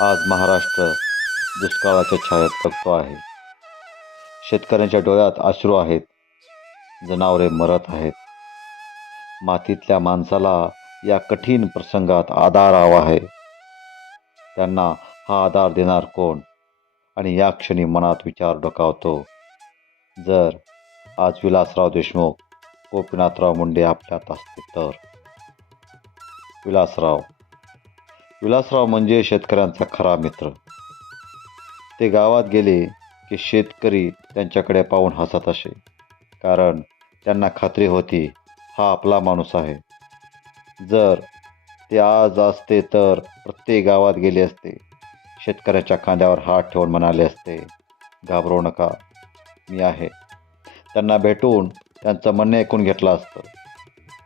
आज महाराष्ट्र दुष्काळाच्या छायात जगतो आहे. शेतकऱ्यांच्या डोळ्यात अश्रू आहेत. जनावरे मरत आहेत. मातीतल्या माणसाला या कठीण प्रसंगात आधार हवा आहे. त्यांना हा आधार देणार कोण? आणि या क्षणी मनात विचार डोकावतो. जर आज विलासराव देशमुख गोपीनाथराव मुंडे आपल्यात असते तर? विलासराव विलासराव म्हणजे शेतकऱ्यांचा खरा मित्र. ते गावात गेले की शेतकरी त्यांच्याकडे पाहून हसत असे. कारण त्यांना खात्री होती हा आपला माणूस आहे. जर ते आज असते तर प्रत्येक गावात गेले असते. शेतकऱ्याच्या खांद्यावर हात ठेवून म्हणाले असते घाबरू नका मी आहे. त्यांना भेटून त्यांचं म्हणणं ऐकून घेतलं असतं.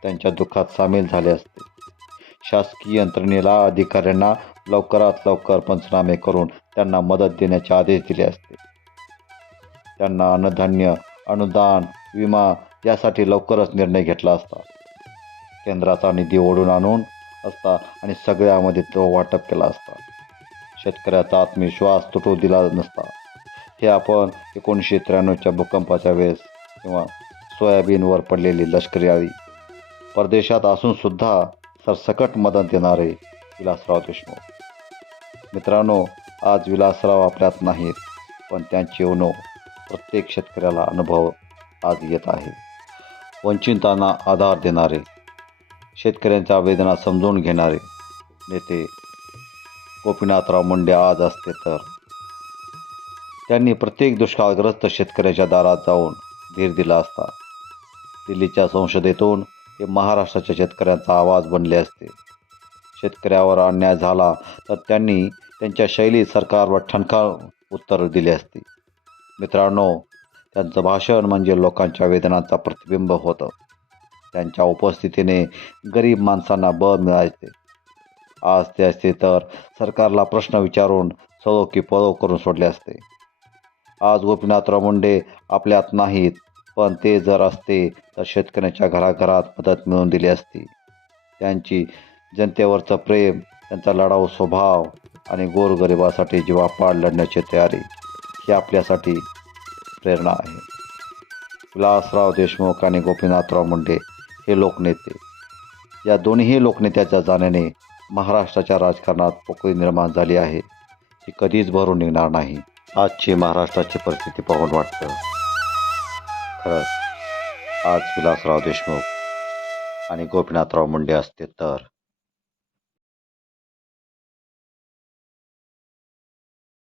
त्यांच्या दुःखात सामील झाले असते. शासकीय यंत्रणेला अधिकाऱ्यांना लवकरात लवकर पंचनामे करून त्यांना मदत देण्याचे आदेश दिले असते. त्यांना अन्नधान्य अनुदान विमा यासाठी लवकरच निर्णय घेतला असता. केंद्राचा निधी ओढून आणून असता आणि सगळ्यामध्ये तो वाटप केला असता. शेतकऱ्याचा आत्मविश्वास तुटू दिला नसता. हे आपण एकोणीसशे त्र्याण्णवच्या भूकंपाच्या वेळेस किंवा सोयाबीनवर पडलेली लष्करी आळी परदेशात असूनसुद्धा सरसकट मदत देणारे विलासराव देशमुख. मित्रांनो आज विलासराव आपल्यात नाहीत पण त्यांची उणव प्रत्येक शेतकऱ्याला अनुभव आज येत आहे. वंचितांना आधार देणारे शेतकऱ्यांच्या वेदना समजून घेणारे नेते गोपीनाथराव मुंडे आज असते तर त्यांनी प्रत्येक दुष्काळग्रस्त शेतकऱ्याच्या दारात जाऊन धीर दिला असता. दिल्लीच्या संसदेतून ते महाराष्ट्राच्या शेतकऱ्यांचा आवाज बनले असते. शेतकऱ्यावर अन्याय झाला तर त्यांनी त्यांच्या शैलीत सरकारवर ठणकाळ उत्तर दिले असते. मित्रांनो त्यांचं भाषण म्हणजे लोकांच्या वेदनांचा प्रतिबिंब होतं. त्यांच्या उपस्थितीने गरीब माणसांना बळ मिळायचे. आज ते असते तर सरकारला प्रश्न विचारून सळो की पळो करून सोडले असते. आज गोपीनाथराव मुंडे आपल्यात नाहीत. पण ते जर असते तर शेतकऱ्यांच्या घराघरात मदत मिळवून दिली असती. त्यांची जनतेवरचं प्रेम त्यांचा लढाऊ स्वभाव आणि गोरगरिबासाठी जीवापाड लढण्याची तयारी ही आपल्यासाठी प्रेरणा आहे. विलासराव देशमुख आणि गोपीनाथराव मुंडे हे लोकनेते. या दोन्ही लोकनेत्याच्या जाण्याने महाराष्ट्राच्या राजकारणात पोकळी निर्माण झाली आहे. ती कधीच भरून निघणार नाही. आजची महाराष्ट्राची परिस्थिती पाहून वाटतं. खरंच आज विलासराव देशमुख आणि गोपीनाथराव मुंडे असते तर